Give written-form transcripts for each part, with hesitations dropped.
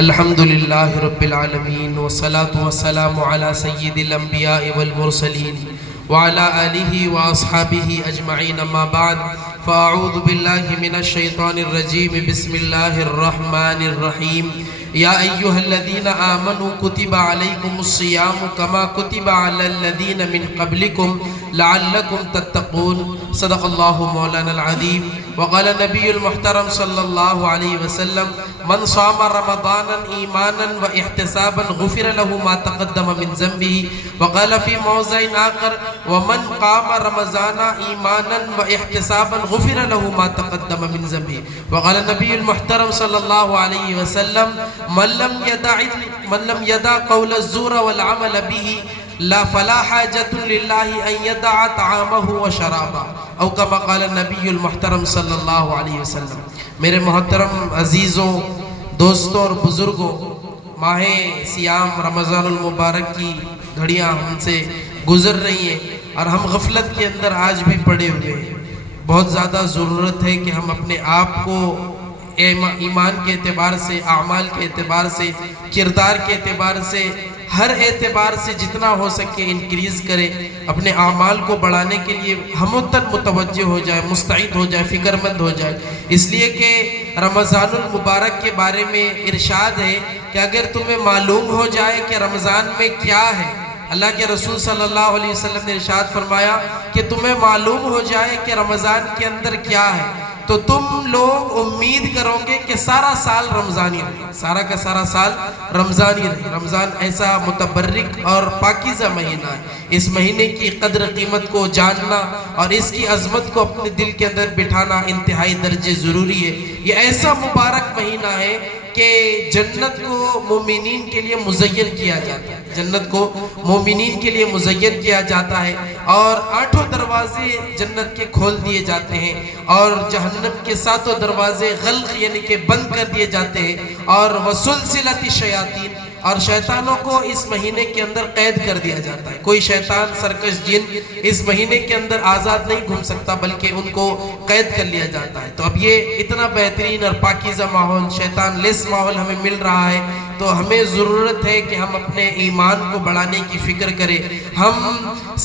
الحمد للہ رب العالمین والصلاة والسلام علی سید الانبیاء والمرسلین وعلی آلہ واصحابہ اجمعین اما بعد فاعوذ باللہ من الشیطان الرجیم بسم اللہ الرحمن الرحیم یا ایہا الذین آمنوا کتب علیکم الصیام کما کتب علی الذین من قبلکم لعلکم تتقون صدق اللہ مولانا العظیم وقال نبی المحترم صلی اللہ علیہ وسلم من صام رمضانا ایمانا و احتسابا غفر له ما تقدم من ذنبه وقال في موضع آخر ومن قام رمضان ایمانا و احتسابا غفر له ما تقدم من ذنبه وقال نبی المحترم صلی اللہ علیہ وسلم من لم يدع قول الزور والعمل به لا فلا حاجة لله ان يدع طعامه وشرابه او كما قال النبی المحترم صلی اللہ علیہ وسلم۔ میرے محترم عزیزوں، دوستوں اور بزرگوں، ماہ سیام رمضان المبارک کی گھڑیاں ہم سے گزر رہی ہیں اور ہم غفلت کے اندر آج بھی پڑے ہوئے ہیں۔ بہت زیادہ ضرورت ہے کہ ہم اپنے آپ کو ایمان کے اعتبار سے، اعمال کے اعتبار سے، کردار کے اعتبار سے، ہر اعتبار سے جتنا ہو سکے انکریز کرے، اپنے اعمال کو بڑھانے کے لیے ہمتن متوجہ ہو جائے، مستعد ہو جائے، فکر مند ہو جائے۔ اس لیے کہ رمضان المبارک کے بارے میں ارشاد ہے کہ اگر تمہیں معلوم ہو جائے کہ رمضان میں کیا ہے، اللہ کے رسول صلی اللہ علیہ وسلم نے ارشاد فرمایا کہ تمہیں معلوم ہو جائے کہ رمضان کے اندر کیا ہے تو تم لوگ امید کرو گے کہ سارا سال رمضانی رہے، سارا کا سارا سال رمضانی رہے۔ رمضان ایسا متبرک اور پاکیزہ مہینہ ہے، اس مہینے کی قدر قیمت کو جاننا اور اس کی عظمت کو اپنے دل کے اندر بٹھانا انتہائی درجے ضروری ہے۔ یہ ایسا مبارک مہینہ ہے کہ جنت کو مومنین کے لیے مزین کیا جاتا ہے، جنت کو مومنین کے لیے مزین کیا جاتا ہے اور 8 دروازے جنت کے کھول دیے جاتے ہیں اور جہنم کے 7 دروازے غلق یعنی کہ بند کر دیے جاتے ہیں اور وسلسلۃ الشیاطین اور شیطانوں کو اس مہینے کے اندر قید کر دیا جاتا ہے۔ کوئی شیطان سرکش جن اس مہینے کے اندر آزاد نہیں گھوم سکتا بلکہ ان کو قید کر لیا جاتا ہے۔ تو اب یہ اتنا بہترین اور پاکیزہ ماحول، شیطان لیس ماحول ہمیں مل رہا ہے تو ہمیں ضرورت ہے کہ ہم اپنے ایمان کو بڑھانے کی فکر کریں، ہم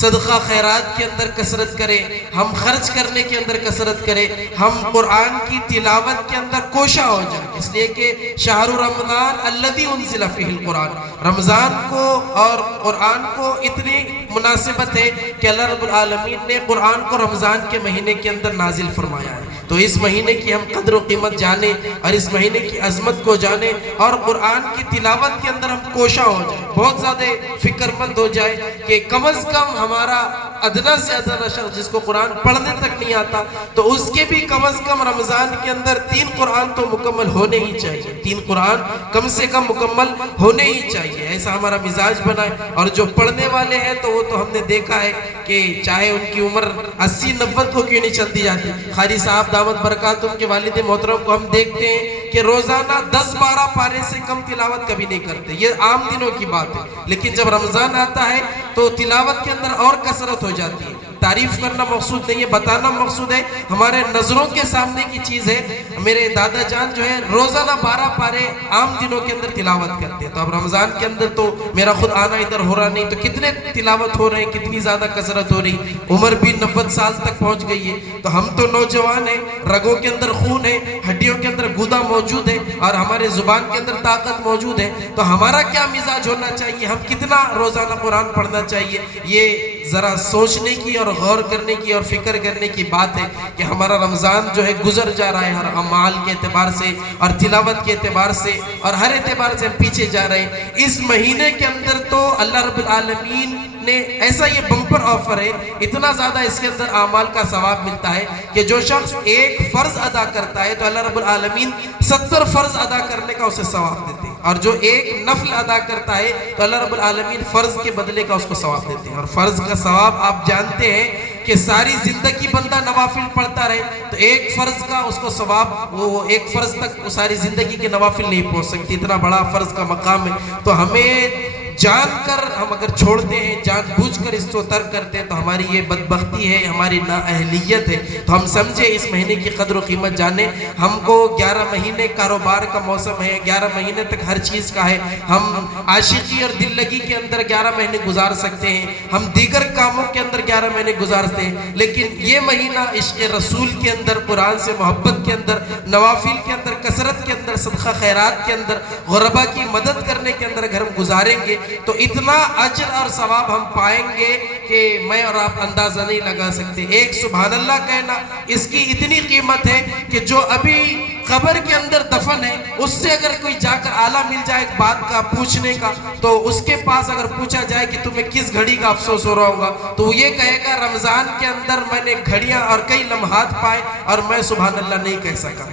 صدقہ خیرات کے اندر کثرت کریں، ہم خرچ کرنے کے اندر کثرت کریں، ہم قرآن کی تلاوت کے اندر کوشاں ہو جائیں۔ اس لیے کہ شہر رمضان الذی انزل فیہ القرآن، رمضان کو اور قرآن کو اتنی مناسبت ہے کہ اللہ رب العالمین نے قرآن کو رمضان کے مہینے کے اندر نازل فرمایا ہے۔ تو اس مہینے کی ہم قدر و قیمت جانیں اور اس مہینے کی عظمت کو جانیں اور قرآن کی تلاوت کے اندر ہم کوشاں ہو جائیں، بہت زیادہ فکر مند ہو جائے کہ کم از کم ہمارا ادنا سے ادنا شخص جس کو قرآن پڑھنے تک نہیں آتا تو اس کے بھی کم از کم رمضان کے اندر 3 قرآن تو مکمل ہونے ہی چاہیے، 3 قرآن کم سے کم مکمل ہونے ہی چاہیے۔ ایسا ہمارا مزاج بنائے اور جو پڑھنے والے ہیں تو وہ تو ہم نے دیکھا ہے کہ چاہے ان کی عمر 80-90 کو کیوں نہیں چلتی جاتی، قاری صاحب دامت برکاتہم کے والد محترم کو ہم دیکھتے ہیں کہ روزانہ 10-12 پارے سے کم تلاوت کبھی نہیں کرتے، یہ عام دنوں کی بات ہے، لیکن جب رمضان آتا ہے تو تلاوت کے اندر اور کثرت ہو جاتی ہے۔ تعریف کرنا مقصود نہیں ہے، بتانا مقصود ہے، ہمارے نظروں کے سامنے کی چیز ہے۔ میرے دادا جان جو ہے روزانہ 12 پارے عام دنوں کے اندر تلاوت کرتے ہیں، تو اب رمضان کے اندر تو میرا خود آنا ادھر ہو رہا نہیں، تو کتنے تلاوت ہو رہے ہیں، کتنی زیادہ کثرت ہو رہی، عمر بھی 90 سال تک پہنچ گئی ہے۔ تو ہم تو نوجوان ہیں، رگوں کے اندر خون ہے، ہڈیوں کے اندر گودا موجود ہے اور ہمارے زبان کے اندر طاقت موجود ہے، تو ہمارا کیا مزاج ہونا چاہیے، ہم کتنا روزانہ قرآن پڑھنا چاہیے، یہ ذرا سوچنے کی اور غور کرنے کی اور فکر کرنے کی بات ہے کہ ہمارا رمضان جو ہے گزر جا رہا ہے ہر اعمال کے اعتبار سے اور تلاوت کے اعتبار سے اور ہر اعتبار سے ہم پیچھے جا رہے ہیں۔ اس مہینے کے اندر تو اللہ رب العالمین نے ایسا یہ بمپر آفر ہے، اتنا زیادہ اس کے اندر اعمال کا ثواب ملتا ہے کہ جو شخص ایک فرض ادا کرتا ہے تو اللہ رب العالمین 70 فرض ادا کرنے کا اسے ثواب دیتے ہیں، اور جو ایک نفل ادا کرتا ہے تو اللہ رب العالمین فرض کے بدلے کا اس کو ثواب دیتے ہیں۔ اور فرض کا ثواب آپ جانتے ہیں کہ ساری زندگی بندہ نوافل پڑھتا رہے تو ایک فرض کا اس کو ثواب، وہ ایک فرض تک ساری زندگی کے نوافل نہیں پہنچ سکتی، اتنا بڑا فرض کا مقام ہے۔ تو ہمیں جان کر ہم اگر چھوڑتے ہیں، جان بوجھ کر اس کو ترک کرتے ہیں، تو ہماری یہ بدبختی ہے، ہماری نااہلیت ہے۔ تو ہم سمجھے، اس مہینے کی قدر و قیمت جانیں۔ ہم کو 11 مہینے کاروبار کا موسم ہے، 11 مہینے تک ہر چیز کا ہے۔ ہم عاشقی اور دل لگی کے اندر 11 مہینے گزار سکتے ہیں، ہم دیگر کاموں کے اندر 11 مہینے گزارتے ہیں، لیکن یہ مہینہ عشق رسول کے اندر، قرآن سے محبت کے اندر، نوافل کے اندر، کثرت کے اندر، صدقہ خیرات کے اندر، غربا کی مدد کرنے کے اندر اگر ہم گزاریں گے تو اتنا اجر اور ثواب ہم پائیں گے کہ میں اور آپ اندازہ نہیں لگا سکتے۔ ایک سبحان اللہ کہنا، اس کی اتنی قیمت ہے کہ جو ابھی قبر کے اندر دفن ہے، اس سے اگر کوئی جا کر آلہ مل جائے ایک بات کا پوچھنے کا، تو اس کے پاس اگر پوچھا جائے کہ تمہیں کس گھڑی کا افسوس ہو رہا ہوگا، تو وہ یہ کہے گا رمضان کے اندر میں نے گھڑیاں اور کئی لمحات پائے اور میں سبحان اللہ نہیں کہہ سکا۔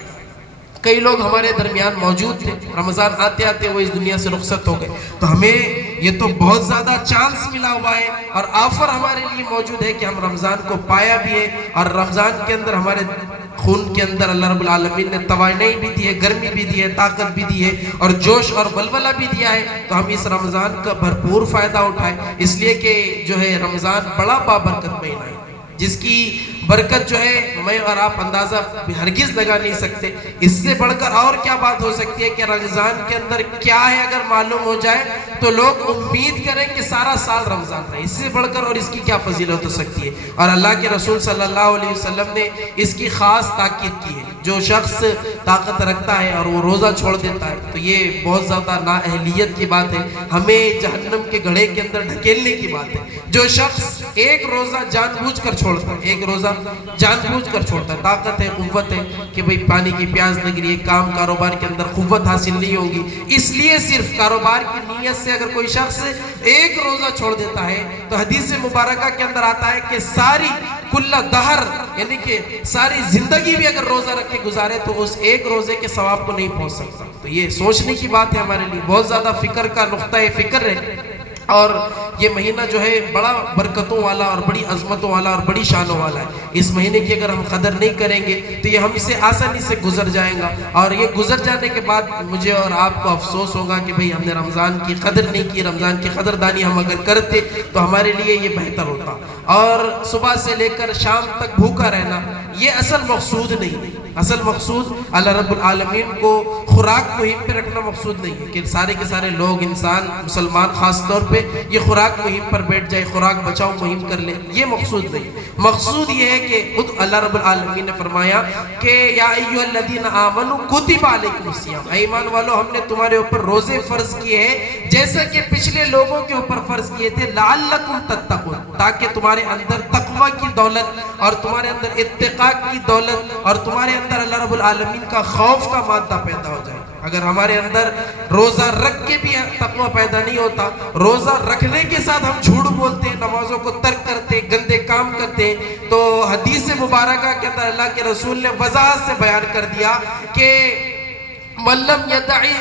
کئی لوگ ہمارے درمیان موجود تھے، رمضان آتے آتے وہ اس دنیا سے رخصت ہو گئے، تو ہمیں یہ تو بہت زیادہ چانس ملا ہوا ہے اور آفر ہمارے لیے موجود ہے کہ ہم رمضان کو پایا بھی ہے، اور رمضان کے اندر ہمارے خون کے اندر اللہ رب العالمین نے توانائی بھی دی ہے، گرمی بھی دی ہے، طاقت بھی دی ہے اور جوش اور ولولہ بھی دیا ہے۔ تو ہم اس رمضان کا بھرپور فائدہ اٹھائیں، اس لیے کہ جو ہے رمضان بڑا بابرکت مہینہ ہے، جس کی برکت جو ہے میں اور آپ اندازہ ہرگز لگا نہیں سکتے۔ اس سے بڑھ کر اور کیا بات ہو سکتی ہے کہ رمضان کے اندر کیا ہے اگر معلوم ہو جائے تو لوگ امید کریں کہ سارا سال رمضان رہے۔ اس سے بڑھ کر اور اس کی کیا فضیلت ہو سکتی ہے؟ اور اللہ کے رسول صلی اللہ علیہ وسلم نے اس کی خاص تاکید کی ہے، جو شخص طاقت رکھتا ہے اور وہ روزہ چھوڑ دیتا ہے تو یہ بہت زیادہ نااہلیت کی بات ہے، ہمیں جہنم کے گڑھے کے اندر ڈھکیلنے کی بات ہے۔ جو شخص ایک روزہ جان بوجھ کر چھوڑتا ہے، ایک روزہ جان بوجھ کر چھوڑتا ہے، طاقت ہے، قوت ہے کہ بھئی پانی کی پیاس لگ رہی ہے، کام کاروبار کے اندر قوت حاصل نہیں ہوگی، اس لیے صرف کاروبار کی نیت سے اگر کوئی شخص ایک روزہ چھوڑ دیتا ہے تو حدیث مبارکہ کے اندر آتا ہے کہ ساری کل دہر، یعنی کہ ساری زندگی بھی اگر روزہ رکھ کے گزارے تو اس ایک روزے کے ثواب کو نہیں پہنچ سکتا۔ تو یہ سوچنے کی بات ہے، ہمارے لیے بہت زیادہ فکر کا نقطہ فکر ہے، اور یہ مہینہ جو ہے بڑا برکتوں والا اور بڑی عظمتوں والا اور بڑی شانوں والا ہے۔ اس مہینے کی اگر ہم قدر نہیں کریں گے تو یہ ہم سے آسانی سے گزر جائیں گا، اور یہ گزر جانے کے بعد مجھے اور آپ کو افسوس ہوگا کہ بھئی ہم نے رمضان کی قدر نہیں کی۔ رمضان کی قدردانی ہم اگر کرتے تو ہمارے لیے یہ بہتر ہوتا، اور صبح سے لے کر شام تک بھوکا رہنا یہ اصل مقصود نہیں ہے۔ اصل مقصود اللہ رب العالمین کو خوراک مہم پہ رکھنا مقصود نہیں ہے کہ سارے کے سارے لوگ، انسان، مسلمان خاص طور پہ یہ خوراک مہم پر بیٹھ جائے، خوراک بچاؤ مہم کر لے، یہ مقصود نہیں۔ مقصود یہ ہے کہ خود اللہ رب العالمین نے فرمایا کہ یا ایھا الذین آمنوا کتب علیکم الصیام، اے ایمان والو ہم نے تمہارے اوپر روزے فرض کیے ہیں جیسا کہ پچھلے لوگوں کے اوپر فرض کیے تھے، لعلکم تتقون، تاکہ تمہارے اندر تقوی کی دولت اور تمہارے اندر اتقاء کی دولت اور تمہارے اندر اللہ رب العالمین کا خوف کا مادہ پیدا ہو جائے۔ اگر ہمارے اندر روزہ رکھ کے بھی تقوی پیدا نہیں ہوتا، روزہ رکھنے کے ساتھ ہم جھوٹ بولتے ہیں، نمازوں کو ترک کرتے ہیں، گندے کام کرتے ہیں، تو حدیث مبارکہ کے اندر اللہ کے رسول نے وضاحت سے بیان کر دیا کہ من لم یدعی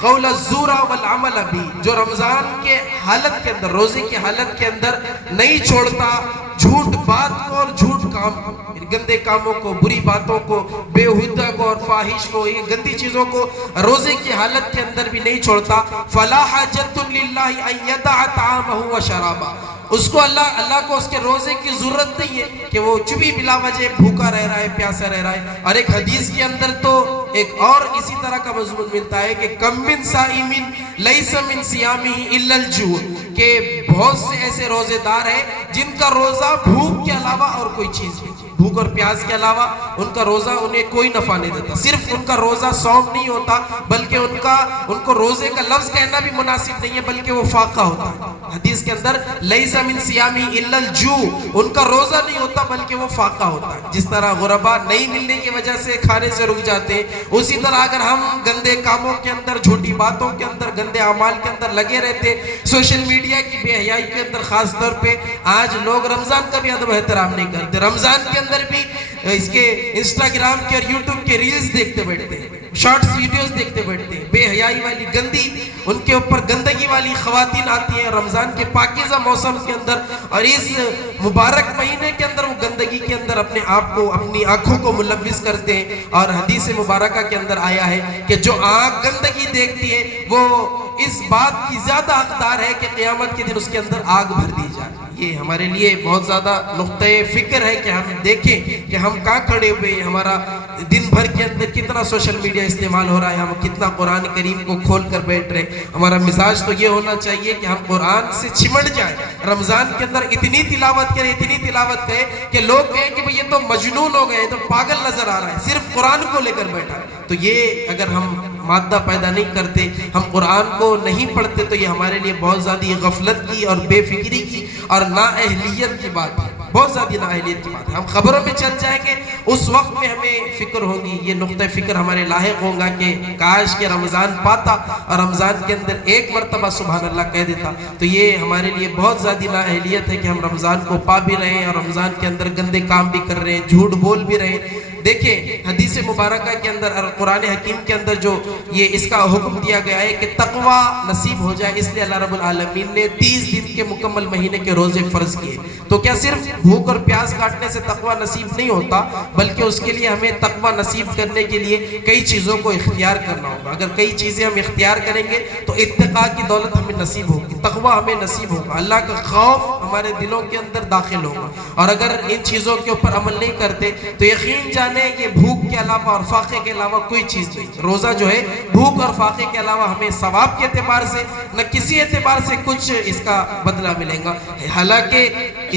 قول الزور والعمل بھی، جو رمضان کے حالت کے اندر، روزے کی حالت کے اندر نہیں چھوڑتا جھوٹ بات کو اور جھوٹ کام کو، گندے کاموں کو، بری باتوں کو، بےہودہ کو اور فاحش کو، یہ گندی چیزوں کو روزے کی حالت کے اندر بھی نہیں چھوڑتا، فلا حاجت للہ ان یدع طعامہ و شرابہ، اس کو اللہ کو اس کے روزے کی ضرورت نہیں ہے کہ وہ چوبی بلا وجہ بھوکا رہ رہا ہے، پیاسا رہ رہا ہے۔ اور ایک حدیث کے اندر تو ایک اور اسی طرح کا مضمون ملتا ہے کہ کم من صائم لیس من صیامہ الا الجوع، کہ بہت سے ایسے روزے دار ہیں جن کا روزہ بھوک کے علاوہ اور کوئی چیز نہیں، بھوک اور پیاس کے علاوہ ان کا روزہ انہیں کوئی نفع نہیں دیتا۔ صرف ان کا روزہ صوم نہیں ہوتا بلکہ ان کو روزے کا لفظ کہنا بھی مناسب نہیں ہے بلکہ وہ فاقہ ہوتا ہے۔ حدیث کے اندر لیس من صیامہ الا الجوع، ان کا روزہ نہیں ہوتا بلکہ وہ فاقہ ہوتا ہے۔ جس طرح غربا نہیں ملنے کی وجہ سے کھانے سے رک جاتے ہیں، اسی طرح اگر ہم گندے کاموں کے اندر، جھوٹی باتوں کے اندر، گندے اعمال کے اندر لگے رہتے، سوشل میڈیا کی بے حیائی کے اندر خاص طور پہ آج لوگ رمضان کا بھی ادب احترام نہیں کرتے، رمضان کے اندر بھی اس کے انسٹاگرام کے اور یوٹیوب کے ریلز دیکھتے بیٹھتے ہیں، شارٹس ویڈیوز دیکھتے بیٹھتے ہیں، بے حیائی والی گندی، ان کے اوپر گندگی والی خواتین آتی ہیں رمضان کے پاکیزہ موسم کے اندر، اور اس مبارک مہینے کے اندر وہ گندگی کے اندر اپنے آپ کو، اپنی آنکھوں کو ملوث کرتے ہیں۔ اور حدیث مبارکہ کے اندر آیا ہے کہ جو آنکھ گندگی دیکھتی ہے وہ اس بات کی زیادہ حقدار ہے کہ قیامت کے دن اس کے اندر آگ بھر دی جائے۔ یہ ہمارے لیے بہت زیادہ نقطۂ فکر ہے کہ ہم دیکھیں کہ ہم کہاں کھڑے ہوئے، ہمارا دن بھر کے اندر کتنا سوشل میڈیا استعمال ہو رہا ہے، ہم کتنا قرآن کریم کو کھول کر بیٹھ رہے ہیں۔ ہمارا مزاج تو یہ ہونا چاہیے کہ ہم قرآن سے چمٹ جائیں، رمضان کے اندر اتنی تلاوت کریں، اتنی تلاوت کریں کہ لوگ کہیں کہ بھئی یہ تو مجنون ہو گئے، یہ تو پاگل نظر آ رہا ہے، صرف قرآن کو لے کر بیٹھا ہے۔ تو یہ اگر ہم مادہ پیدا نہیں کرتے، ہم قرآن کو نہیں پڑھتے، تو یہ ہمارے لیے بہت زیادہ غفلت کی اور بے فکری کی اور نااہلیت کی بات ہے، بہت زیادہ نااہلیت کی بات ہے۔ ہم خبروں میں چل جائیں گے، اس وقت میں ہمیں فکر ہوگی، یہ نقطہ فکر ہمارے لاحق ہوگا کہ کاش کہ رمضان پاتا اور رمضان کے اندر ایک مرتبہ سبحان اللہ کہہ دیتا۔ تو یہ ہمارے لیے بہت زیادہ نااہلیت ہے کہ ہم رمضان کو پا بھی رہے ہیں اور رمضان کے اندر گندے کام بھی کر رہے ہیں، جھوٹ بول بھی رہے ہیں۔ دیکھیں حدیث مبارکہ کے اندر اور قرآن حکیم کے اندر جو یہ اس کا حکم دیا گیا ہے کہ تقوی نصیب ہو جائے، اس لیے اللہ رب العالمین نے 30 دن کے مکمل مہینے کے روزے فرض کیے۔ تو کیا صرف بھوک اور پیاس کاٹنے سے تقوی نصیب نہیں ہوتا، بلکہ اس کے لیے ہمیں تقوی نصیب کرنے کے لیے کئی چیزوں کو اختیار کرنا ہوگا۔ اگر کئی چیزیں ہم اختیار کریں گے تو اتقاء کی دولت ہمیں نصیب ہوگی، تقوی ہمیں نصیب ہوگا، اللہ کا خوف ہمارے دلوں کے اندر داخل ہوگا۔ اور اگر ان چیزوں کے اوپر عمل نہیں کرتے تو یقین جانے یہ بھوک کے علاوہ اور فاقے کے علاوہ کوئی چیز نہیں۔ روزہ جو ہے بھوک اور فاقے کے علاوہ ہمیں ثواب کے اعتبار سے نہ کسی اعتبار سے کچھ اس کا بدلہ ملے گا۔ حالانکہ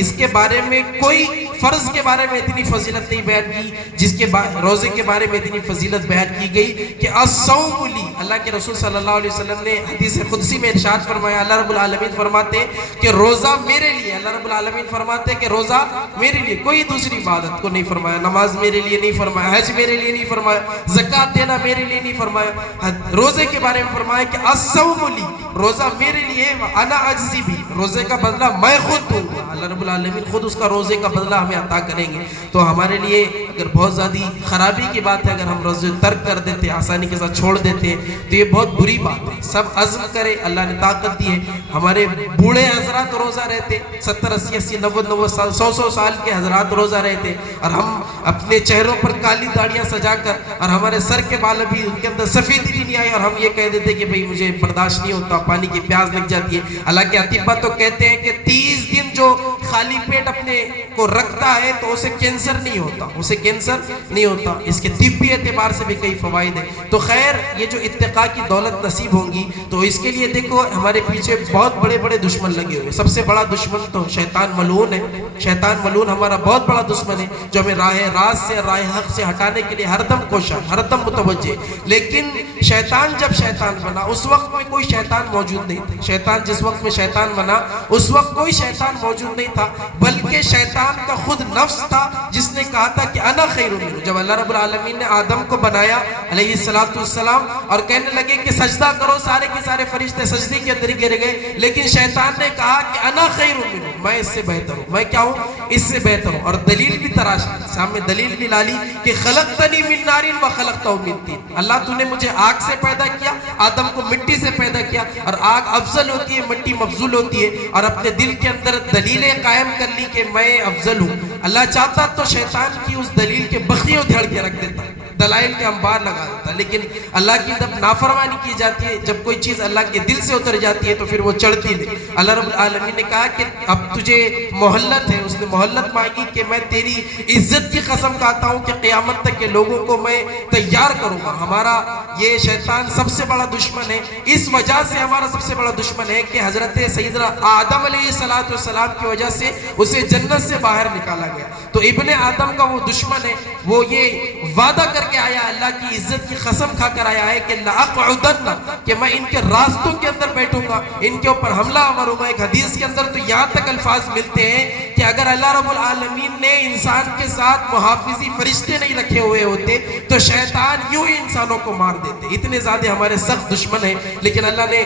اس کے بارے میں کوئی فرض کے بارے میں اتنی فضیلت نہیں بیان کی جس کے روزے کے بارے میں اتنی فضیلت بیان کی گئی کہ الصوم لی، اللہ کے رسول صلی اللہ علیہ وسلم نے حدیث قدسی میں ارشاد فرمایا، اللہ رب العالمین فرماتے ہیں کہ روزہ میرے لیے، اللہ رب العالمین فرماتے ہیں کہ روزہ میرے لیے، کوئی دوسری عبادت کو نہیں فرمایا، نماز میرے لیے نہیں فرمایا، حج میرے لیے نہیں فرمایا، زکوٰۃ دینا میرے لیے نہیں فرمایا، روزے کے بارے میں فرمایا کہ الصوم لی، روزہ میرے لیے، انا اجزی بھی، روزے کا بدلہ میں خود دوں گا، اللہ رب العالمین خود اس کا روزے کا بدلہ ہمیں عطا کریں گے۔ تو ہمارے لیے اگر بہت زیادہ خرابی کی بات ہے، اگر ہم روزے ترک کر دیتے ہیں، آسانی کے ساتھ چھوڑ دیتے ہیں، تو یہ بہت بری بات ہے۔ سب عزم کرے، اللہ نے طاقت دی ہے۔ ہمارے بوڑھے حضرات روزہ رہتے، 70 80 90 سال 100 سال کے حضرات روزہ رہتے، اور ہم اپنے چہروں پر کالی داڑیاں سجا کر اور ہمارے سر کے بال بھی ان کے اندر سفیدی بھی نہیں آئی، اور ہم یہ کہہ دیتے کہ بھئی مجھے برداشت نہیں ہوتا، پانی کی پیاس لگ جاتی ہے۔ حالانکہ اطباء تو کہتے ہیں کہ 30 دن جو خالی پیٹ اپنے کو رکھتا ہے تو اسے کینسر نہیں ہوتا، اسے کینسر نہیں ہوتا۔ اس کے طبی اعتبار سے بھی کئی فوائد ہیں۔ تو خیر یہ جو اتقاء کی دولت نصیب ہوگی تو اس کے لیے دیکھو ہمارے پیچھے بہت بڑے بڑے دشمن لگے ہوئے۔ سب سے بڑا دشمن تو شیطان ملعون ہے، شیطان ملعون ہمارا بہت بڑا دشمن ہے، جو ہمیں راہ راست سے، راہ حق سے ہٹانے کے لیے ہر دم کوشاں، ہر دم متوجہ۔ لیکن شیطان جب شیطان بنا اس وقت میں کوئی شیطان موجود نہیں تھا، شیطان جس وقت میں شیطان بنا اس وقت کوئی شیطان موجود نہیں تھا، بلکہ شیطان کا خود نفس تھا جس نے کہا تھا کہ انا خیر منہ۔ جب اللہ رب العالمین نے آدم کو بنایا علیہ السلام اور کہنے لگے کہ سجدہ کرو، سارے کے سارے فرشتے سجدے کے اندر گر گئے، لیکن شیطان نے کہا کہ انا خیر منہ، میں اس سے بہتر ہوں، میں کیا ہوں، اس سے بہتر ہوں۔ اور دلیل بھی تراش لی، سامنے دلیل بھی لالی کہ خلقتنی من نار و خلقتہ من طین، اللہ تو نے مجھے آگ سے پیدا کیا، آدم کو مٹی سے پیدا کیا، اور آگ افضل ہوتی ہے، مٹی مفضول ہوتی ہے، اور اپنے دل کے اندر دلیلیں قائم کر لی کہ میں افضل ہوں۔ اللہ چاہتا تو شیطان کی اس دلیل کے بخیوں دھڑ کے رکھ دیتا، دلائل کے انبار لگا دیتا، لیکن اللہ کی جب نافرمانی کی جاتی ہے، جب کوئی چیز اللہ کے دل سے اتر جاتی ہے تو پھر وہ چڑھتی نہیں۔ اللہ رب العالمین نے کہا کہ اب تجھے مہلت ہے، اس نے مہلت مانگی کہ میں تیری عزت کی قسم کھاتا ہوں کہ قیامت تک کے لوگوں کو میں تیار کروں گا۔ ہمارا یہ شیطان سب سے بڑا دشمن ہے، اس وجہ سے ہمارا سب سے بڑا دشمن ہے کہ حضرت سیدنا آدم علیہ السلام کی وجہ سے اسے جنت سے باہر نکالا گیا۔ تو ابن آدم کا وہ دشمن ہے، وہ یہ وعدہ کر کے آیا، اللہ کی عزت کی قسم کھا کر آیا ہے کہ لأقعدن، کہ میں ان کے راستوں کے اندر بیٹھوں گا، ان کے اوپر حملہ آور ہوں گا۔ ایک حدیث کے اندر تو یہاں تک الفاظ ملتے ہیں کہ اگر اللہ رب العالمین نے انسان کے ساتھ محافظی فرشتے نہیں رکھے ہوئے ہوتے تو شیطان یوں ہی انسانوں کو مار دیتے، اتنے زیادہ ہمارے سخت دشمن ہیں، لیکن اللہ نے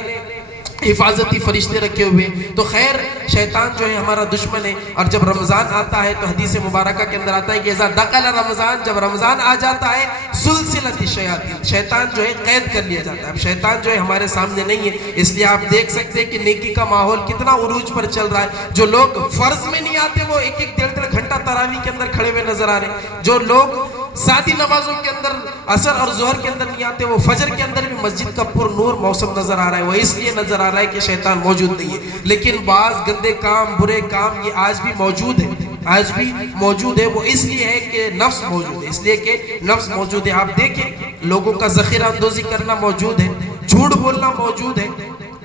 حفاظتی فرشتے رکھے ہوئے۔ تو خیر شیطان جو ہے ہمارا دشمن ہے، اور جب رمضان آتا ہے تو حدیث مبارکہ کے اندر آتا ہے کہ اذا دخل رمضان، جب رمضان آ جاتا ہے سلسلۃ الشیاطین، شیطان جو ہے قید کر لیا جاتا ہے۔ اب شیطان جو ہے ہمارے سامنے نہیں ہے، اس لیے آپ دیکھ سکتے ہیں کہ نیکی کا ماحول کتنا عروج پر چل رہا ہے۔ جو لوگ فرض میں نہیں آتے وہ ایک 1.5 گھنٹہ تراویح کے اندر کھڑے ہوئے نظر آ رہے ہیں، جو لوگ سادی نمازوں کے اندر عصر اور ظہر کے اندر نہیں آتے، وہ فجر کے اندر بھی مسجد کا پر نور موسم نظر آ رہا ہے، وہ اس لیے نظر آ رہا ہے کہ شیطان موجود نہیں ہے۔ لیکن بعض گندے کام، برے کام یہ آج بھی موجود ہے، آج بھی موجود ہے۔ وہ اس لیے ہے کہ نفس موجود ہے، اس لیے کہ نفس موجود ہے۔ آپ دیکھیں لوگوں کا ذخیرہ اندوزی کرنا موجود ہے، جھوٹ بولنا موجود ہے،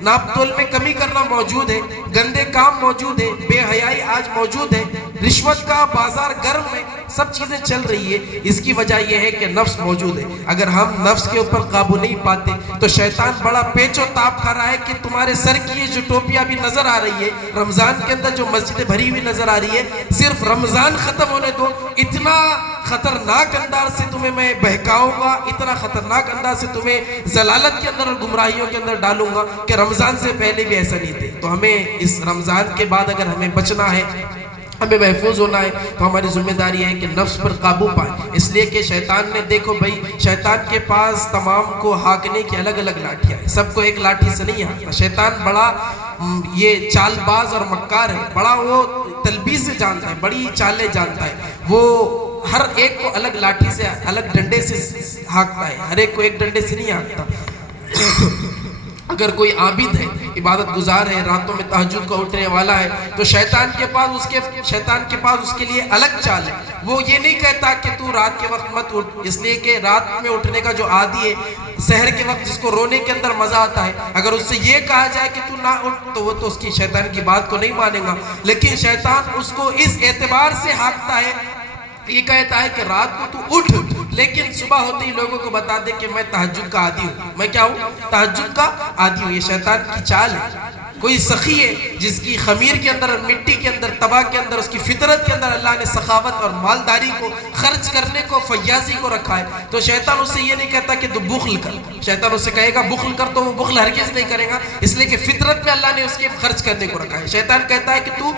ناپ تول میں کمی کرنا موجود ہے، گندے کام موجود ہے، بے حیائی آج موجود ہے، رشوت کا بازار گرم ہے، سب چیزیں چل رہی ہے۔ اس کی وجہ یہ ہے کہ نفس موجود ہے۔ اگر ہم نفس کے اوپر قابو نہیں پاتے تو شیطان بڑا پیچ و تاب کھا رہا ہے کہ تمہارے سر کی یہ جو ٹوپیاں بھی نظر آ رہی ہے، رمضان کے اندر جو مسجدیں بھری ہوئی نظر آ رہی ہے، صرف رمضان ختم ہونے دو، اتنا خطرناک انداز سے تمہیں میں بہکاؤں گا، اتنا خطرناک انداز سے تمہیں ضلالت کے اندر اور گمراہیوں کے اندر ڈالوں گا کہ رمضان سے پہلے بھی ایسا نہیں تھے۔ تو ہمیں اس رمضان کے بعد اگر ہمیں بچنا ہے، ہمیں محفوظ ہونا ہے، تو ہماری ذمہ داری ہے کہ نفس پر قابو پائیں۔ اس لیے کہ شیطان نے، دیکھو بھائی، شیطان کے پاس تمام کو ہانکنے کی الگ الگ لاٹھیاں ہیں، سب کو ایک لاٹھی سے نہیں ہانکتا۔ شیطان بڑا یہ چال باز اور مکار ہے، بڑا وہ تلبیس سے جانتا ہے، بڑی چالیں جانتا ہے، وہ ہر ایک کو الگ لاٹھی سے، الگ ڈنڈے سے ہانکتا ہے، ہر ایک کو ایک ڈنڈے سے نہیں ہانکتا۔ اگر کوئی عابد ہے، عبادت گزار ہے، راتوں میں تہجد کو اٹھنے والا ہے، تو شیطان کے پاس اس کے لیے الگ چال ہے۔ وہ یہ نہیں کہتا کہ تو رات کے وقت مت اٹھ، اس لیے کہ رات میں اٹھنے کا جو عادی ہے، سحر کے وقت جس کو رونے کے اندر مزہ آتا ہے، اگر اس سے یہ کہا جائے کہ تو نہ اٹھ تو وہ تو اس کی شیطان کی بات کو نہیں مانے گا۔ لیکن شیطان اس کو اس اعتبار سے ہانکتا ہے، یہ کہتا ہے کہ رات کو تو اٹھ، لیکن صبح ہوتے ہی لوگوں کو بتا دے کہ میں تہجد کا عادی ہوں۔ میں کیا ہوں؟ تہجد کا عادی ہوں۔ یہ شیطان کی چال ہے۔ کوئی سخی ہے جس کی خمیر کے اندر، مٹی کے اندر، تباہ کے اندر، اس کی فطرت کے اندر اللہ نے سخاوت اور مالداری کو، خرچ کرنے کو، فیاضی کو رکھا ہے، تو شیطان اس سے یہ نہیں کہتا کہ تو بخل کر۔ شیطان اس سے کہے گا بخل کر، تو وہ بخل ہرگز نہیں کرے گا، اس لیے کہ فطرت میں اللہ نے اس کے خرچ کرنے کو رکھا ہے۔ شیطان کہتا ہے کہ تو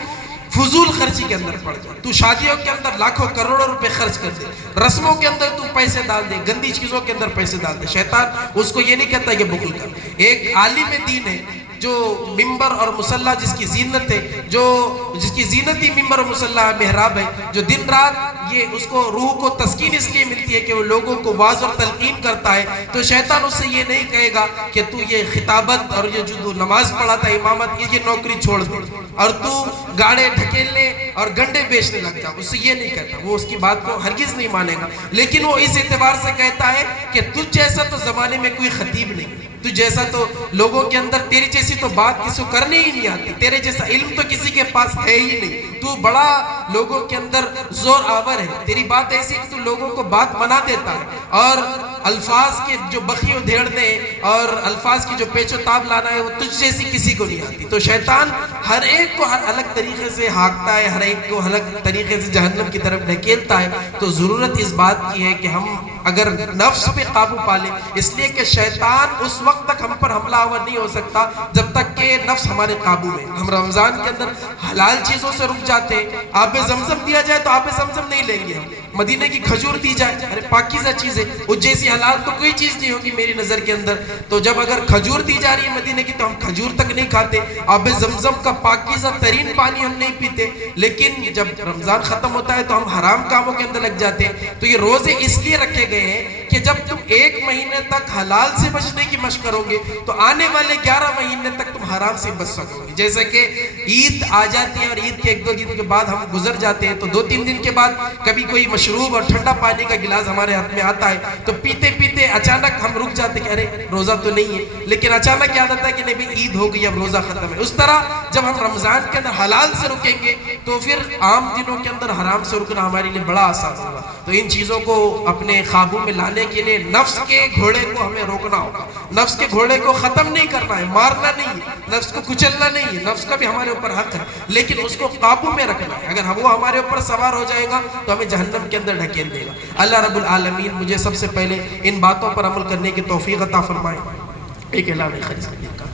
فضول خرچی کے اندر پڑ جائے، تو شادیوں کے اندر لاکھوں کروڑوں روپے خرچ کر دے، رسموں کے اندر تو پیسے ڈال دے، گندی چیزوں کے اندر پیسے ڈال دے۔ شیطان اس کو یہ نہیں کہتا کہ بخل کر۔ ایک عالم دین ہے جو ممبر اور مصلی جس کی زینت ہے، جس کی زینت ہی ممبر اور مصلی محراب ہے، جو دن رات یہ اس کو روح کو تسکین اس لیے ملتی ہے کہ وہ لوگوں کو واعظ اور تلقین کرتا ہے، تو شیطان اس سے یہ نہیں کہے گا کہ تو یہ خطابت اور یہ جو نماز پڑھاتا ہے، امامت، یہ نوکری چھوڑ دے اور تو گاڑے ڈھکیلنے اور گنڈے بیچنے لگ جا۔ اس سے یہ نہیں کہتا، وہ اس کی بات کو ہرگز نہیں مانے گا۔ لیکن وہ اس اعتبار سے کہتا ہے کہ تجھ جیسا تو زمانے میں کوئی خطیب نہیں، تجھ جیسا تو لوگوں کے اندر، تیری جیسی تو بات کسی کو کرنے ہی نہیں آتی، تیرے جیسا علم تو کسی کے پاس ہے ہی نہیں، تو بڑا لوگوں کے اندر زور آور ہے، تیری بات ایسی کہ تو لوگوں کو بات منا دیتا ہے، اور الفاظ کے جو بخی و دھیڑنے اور الفاظ کی جو پیچ و تاب لانا ہے وہ تجھ جیسی کسی کو نہیں آتی۔ تو شیطان ہر ایک کو ہر الگ طریقے سے ہانکتا ہے، ہر ایک کو الگ طریقے سے جہنم کی طرف ڈھکیلتا ہے۔ تو ضرورت اس بات کی ہے کہ ہم اگر نفس پہ قابو پالیں، اس لیے کہ شیطان اس وقت تک ہم پر حملہ آور نہیں ہو سکتا جب تک کہ نفس ہمارے قابو میں۔ ہم رمضان کے اندر حلال چیزوں سے رک جاتے ہیں، آب زمزم دیا جائے تو آب زمزم نہیں لیں گے ہم، مدینے کی کھجور دی جائے، ارے پاکیزہ چیز ہے، اس جیسی حلال تو کوئی چیز نہیں ہوگی میری نظر کے اندر۔ تو جب اگر کھجور دی جا رہی ہے مدینے کی تو ہم کھجور تک نہیں کھاتے، آب زمزم کا پاکیزہ ترین پانی ہم نہیں پیتے۔ لیکن جب رمضان ختم ہوتا ہے تو ہم حرام کاموں کے اندر لگ جاتے ہیں۔ تو یہ روزے اس لیے رکھے گئے ہیں کہ جب تم 1 مہینے تک حلال سے بچنے کی مشق کرو گے تو آنے والے 11 مہینے تک تم حرام سے بچ سکو گے۔ جیسے کہ عید آ جاتی ہے اور عید کے 1-2 دن کے بعد ہم گزر جاتے ہیں، تو 2-3 دن کے بعد کبھی کوئی مشروب اور ٹھنڈا پانی کا گلاس ہمارے ہاتھ میں آتا ہے، تو پیتے پیتے اچانک ہم رک جاتے کہ ارے روزہ تو نہیں ہے، لیکن اچانک یاد آتا ہے کہ نہیں عید ہو گئی، اب روزہ ختم ہے۔ اس طرح جب ہم رمضان کے اندر حلال سے رکیں گے تو پھر عام دنوں کے اندر حرام سے رکنا ہمارے لیے بڑا آسان ہوگا۔ تو ان چیزوں کو اپنے قابو میں لانے کے لیے نفس کے گھوڑے کو ہمیں روکنا ہوگا، نفس کے گھوڑے کو ختم نہیں کرنا ہے، مارنا نہیں ہے، نفس کو کچلنا نہیں ہے، نفس کا بھی ہمارے اوپر حق ہے، لیکن اس کو قابو میں رکھنا ہے۔ اگر وہ ہمارے اوپر سوار ہو جائے گا تو ہمیں جہنم کے اندر ڈھکیل دے گا۔ اللہ رب العالمین مجھے سب سے پہلے ان باتوں پر عمل کرنے کی توفیق عطا فرمائے۔ ایک اعلان خیریت کا